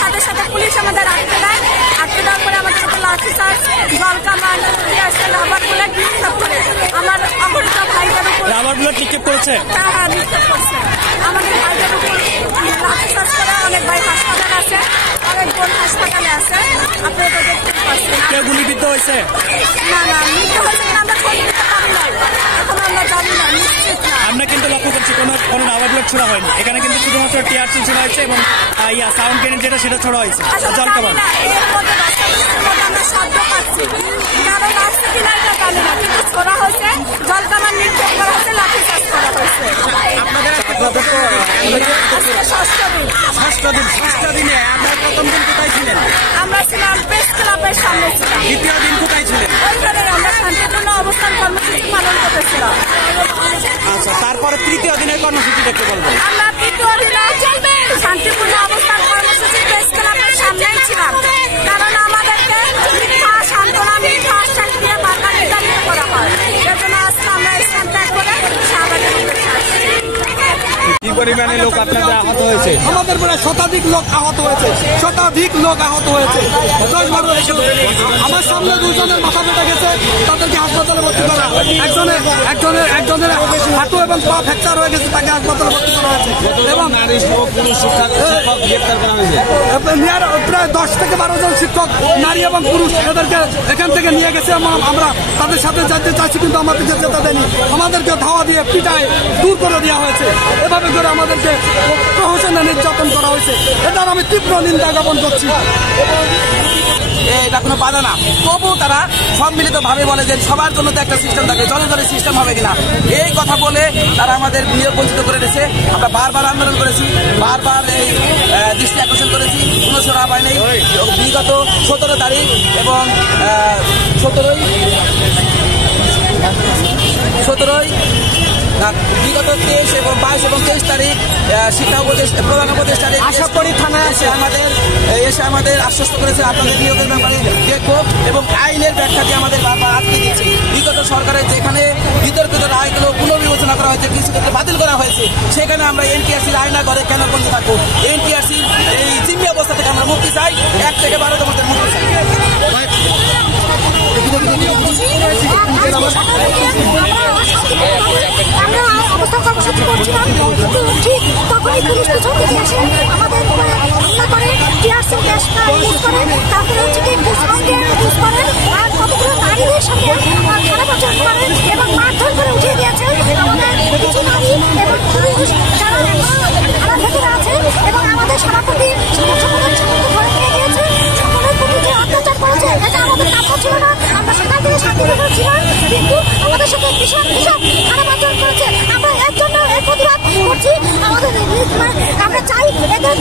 সাথে সাথে পুলিশ আমাদের আটকে দেয়। আটকে দেওয়ার পরে আমাদের সাথে লাঠিচার্জ, জলকামান, রাবার বুলেট নিক্ষেপ করে আমার অপহৃত ভাইদের উপর রাবার বুলেট নিক্ষেপ করেছে। হ্যাঁ, নিক্ষেপ করছে। আমাদের ভাইদের উপর লাঠিচার্জ করে অনেক ভাই হাসপাতালে আছে, অনেক বোন হাসপাতালে আছে। আপনারা তো দেখতে পাচ্ছেন। কেউ গুলিবিদ্ধ হয়েছে? না না, মৃত্যু হয়েছে কিনা আমরা খোঁজ নিতে পারি নাই, এখন আমরা জানি না, নিশ্চিত না। আমরা কিন্তু লক্ষ্য করছি কোনো রাবার বুলেট ছোড়া হয়নি। এখানে কিন্তু শুধুমাত্র টিআরসি ছোড়া হয়েছে এবং সাউন্ড গ্রেনেড যেটা সেটা ছোড়া হয়েছে। জলকামান আমরা শব্দ পাচ্ছি, কারণ আসছে কিনা এটা জানি না, কিন্তু ছোড়া হয়েছে, জলকামান নিক্ষেপ করা হয়েছে, লাঠিচার্জ করা হয়েছে। ষষ্ঠ দিনে আমরা প্রথম দিন কোথায় ছিলেন? আমরা ছিলাম প্রেস ক্লাবের সামনে ছিলাম। দ্বিতীয় দিন কোথায় ছিলেন? ওইখানে আমরা শান্তিপূর্ণ অবস্থান কর্মসূচি পালন করতেছিলাম। আচ্ছা, তারপরে তৃতীয় দিনের কর্মসূচিটা কি বলবেন? আমরা তৃতীয় দিনে শান্তিপূর্ণ অবস্থান কর্মসূচি প্রেস ক্লাবের সামনেই ছিলাম, কারণ আমাদেরকে মিথ্যা সান্ত্বনা, মিথ্যা আশ্বাস দিয়ে বারবার নির্যাতিত করা হয়। এর জন্য আজকে আমরা স্থান ত্যাগ করে শাহবাগের উদ্দেশ্যে আসছি। কি পরিমাণে লোক আপনাদের আহত হয়েছে? আমাদের প্রায় শতাধিক লোক আহত হয়েছে, শতাধিক লোক আহত হয়েছে। 10-12 আমার সামনে দুজনের মাথা ফেটে গেছে, তাদেরকে হাসপাতালে ভর্তি করা। একজনের হাঁটু এবং পা ফ্র্যাকচার হয়ে গেছে, তাকে হাসপাতালে ভর্তি করা হয়েছে। এবং প্রায় 10 থেকে 12 জন শিক্ষক, নারী এবং পুরুষ, এদেরকে এখান থেকে নিয়ে গেছে এবং আমরা তাদের সাথে যেতে চাইছি, কিন্তু আমাদেরকে যেতে দেয়নি। আমাদেরকে ধাওয়া দিয়ে পিটায় দূর করে দেওয়া হয়েছে। এভাবে করে আমাদেরকে প্রহসনে নির্যাতন করা হয়েছে। এটার আমি তীব্র নিন্দা জ্ঞাপন করছি। এটা কোনো বাধা না, তবু তারা সম্মিলিত ভাবে বলে যে সবার জন্য তো একটা সিস্টেম থাকে, জনগণের সিস্টেম হবে কিনা, এই কথা বলে তারা আমাদের নিয়োগ বঞ্চিত করে দিয়েছে। আমরা বারবার আন্দোলন করেছি, বারবার এই দৃষ্টি আকর্ষণ করেছি, কোনো সরা পায়নি। বিগত 17 তারিখ এবং 17ই বিগত 23 এবং 22 এবং 23 তারিখ শিক্ষা প্রধান উপদেষ্টা আশাকরি থানায় এসে আমাদের আশ্বস্ত করেছে আপনাদের নিয়োগের ব্যাপারে দেখবো এবং আইনের ব্যাখ্যাকে আমাদের বারবার আটকে দিয়েছে। বিগত সরকারের যেখানে বিতর্কিত রায়গুলো পুনর্বিবেচনা করা হয়েছে, কিছু ক্ষেত্রে বাতিল করা হয়েছে, সেখানে আমরা এনটিআরসির আয়না করে কেন বন্ধ থাকবো? এনটিআরসির এই জিম্মি অবস্থা থেকে আমরা মুক্তি চাই, 1 থেকে 12 তমদের মুক্তি চাই। আমরা অবস্থান কর্মসূচি করছিলাম, ঠিক তখনই পুলিশ পিছন থেকে এসে আমাদের উপরে হামলা করে, টিয়ারসি গ্যাস ইউজ করে, তারপরে হচ্ছে কি সাউন্ড গ্রেনেড ইউজ করে, আর কতগুলো নারীদের সাথে খারাপ আচরণ করে এবং মারধর করে উঠিয়ে দিয়েছে। আমাদের কিছু নারী এবং পুরুষ যারা আমার ভেতরে আছে এবং আমাদের সভাপতি সকলের সামনে ধরে নিয়ে গিয়েছে, সকলের প্রতি যে অত্যাচার করেছে, এটা আমাদের কাম্য ছিল না। আমরা সেখান থেকে শান্তিপূর্ণ ছিলাম, কিন্তু আমাদের সাথে ভীষণ খারাপ আচরণ করেছে। আমরা এর জন্য এর প্রতিবাদ করছি। আমাদের আমরা চাই এদের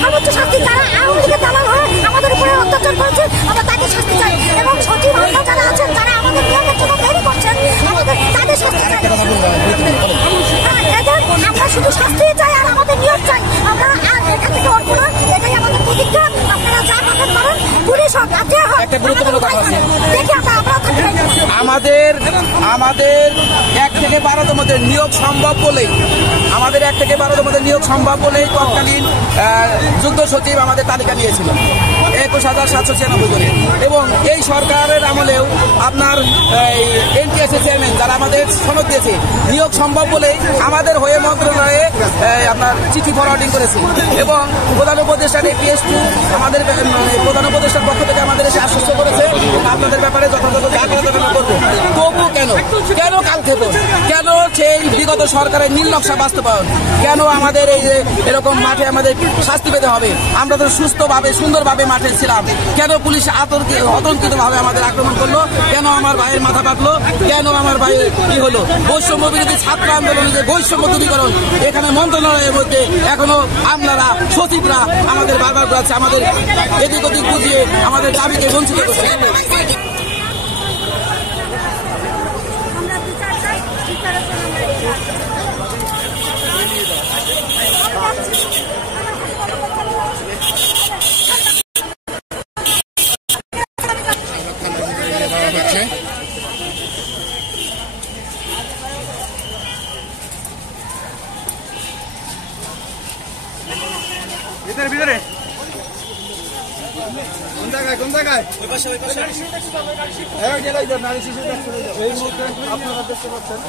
সর্বোচ্চ শাস্তি। যারা আওয়ামী লীগের দালাল হয়ে আমাদের উপরে অত্যাচার করেছে, আমরা তাকে শাস্তি চাই এবং সচিব যারা আছেন, যারা আমাদের নিয়োগের জন্য দেরি করছেন, আমাদের তাদের শাস্তি চাই। এদের আমরা শুধু শাস্তি চাই আর আমাদের নিয়োগ চাই। আমরা আর এখান থেকে অল্প না, এটাই আমাদের প্রতিজ্ঞা। আপনারা যা পাবেন করেন, পুলিশ হোক আর যে হোক, একটা গুরুত্বপূর্ণ কথা আছে, দেখি আমরা আমাদের 1 থেকে 12 মধ্যে নিয়োগ সম্ভব বলেই তৎকালীন যুগ্ম সচিব আমাদের তালিকা দিয়েছিল 21,796 জনে। এবং এই সরকারের আমলেও আপনার এনটিএসসি চেয়ারম্যান যারা আমাদের সনদ দিয়েছে, নিয়োগ সম্ভব বলেই আমাদের হয়ে মন্ত্রণালয়ে আপনার চিঠি ফরওয়ার্ডিং করেছে এবং প্রধান উপদেষ্টার PS2 আমাদের প্রধান উপদেষ্টার পক্ষ থেকে আমাদের এসে আশ্বস্ত করেছে আপনাদের ব্যাপারে যথাযথ যা করা যাবে করবো। তবু কেন কালক্ষেপণ, কেন সেই বিগত সরকারের নীল নকশা বাস্তবায়ন, কেন আমাদের এই যে এরকম মাঠে আমাদের শাস্তি পেতে হবে? আমরা তো সুস্থভাবে সুন্দরভাবে মাঠে ছিলাম, কেন পুলিশ আতঙ্কিত ভাবে আমাদের আক্রমণ করলো? কেন আমার ভাইয়ের মাথা কাটলো? কেন আমার ভাই কি হলো? বৈষম্য বিরোধী ছাত্র আন্দোলনে যে বৈষম্য দূরীকরণ, এখানে মন্ত্রণালয়ের মধ্যে এখনো আমলারা, সচিবরা আমাদের বারবার বলছে, আমাদের এদিক ওদিক বুঝিয়ে আমাদের দাবিকে বঞ্চিত করছে। ভিতরে কোন জায়গায় নারী শিশু এই মুহূর্তে আপনারা দেখতে পাচ্ছেন